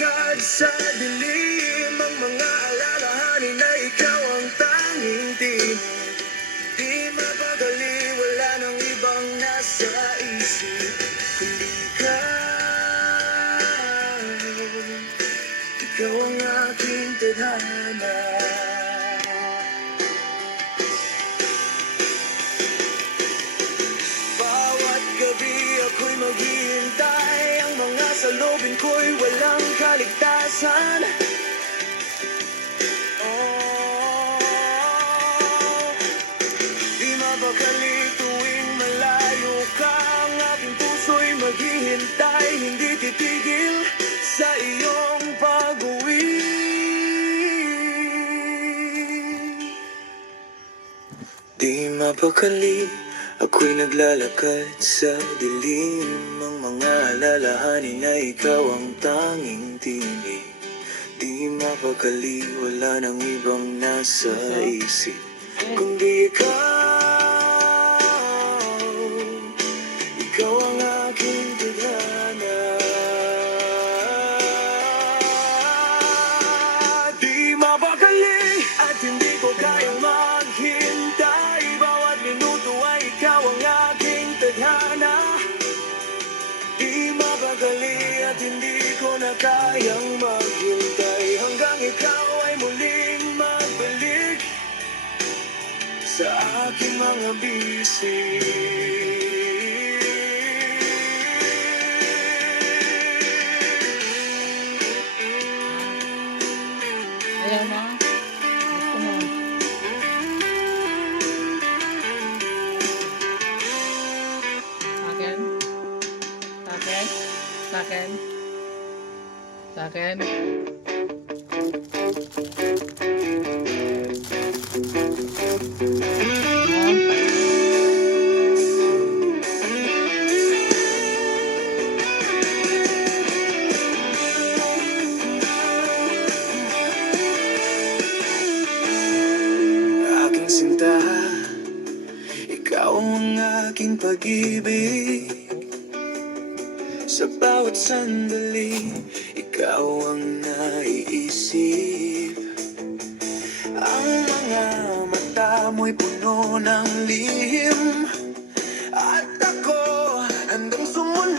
lumakad sa dilim, ang mga alalahanin na ikaw ang tanging tinig. Di mapakali, wala nang ibang nasa isip kundi ikaw ang aking tadhana. Bawat gabi ako'y maghihintay, ang mga salubin ko'y walang kaligtasan. Di mapakali tuwing malayo ka, ang aking puso'y maghihintay, hindi titigil sa iyong pag-uwi. Di mapakali, ako'y naglalakad sa dilim, ang mga alalahanin na ikaw ang tanging tinig. Di mapakali, wala nang ibang nasa isip kundi ikaw ang aking tadhana. Di mapakali at hindi ko kayang maghintay, bawat minuto ay ikaw ang aking tadhana. Di mapakali at hindi ko na kayang maghintay, hanggang ikaw ay muling magbalik sa aking mga bisig. Ayaw mo? Gusto mo? Sakin? Sakin? Sakin? Sakin? Aking sinta, ikaw ang aking pag-ibig. Sa bawat sandali, ikaw ang naiisip. Ang mga mata mo'y puno ng lihim, at ako handang sumunod.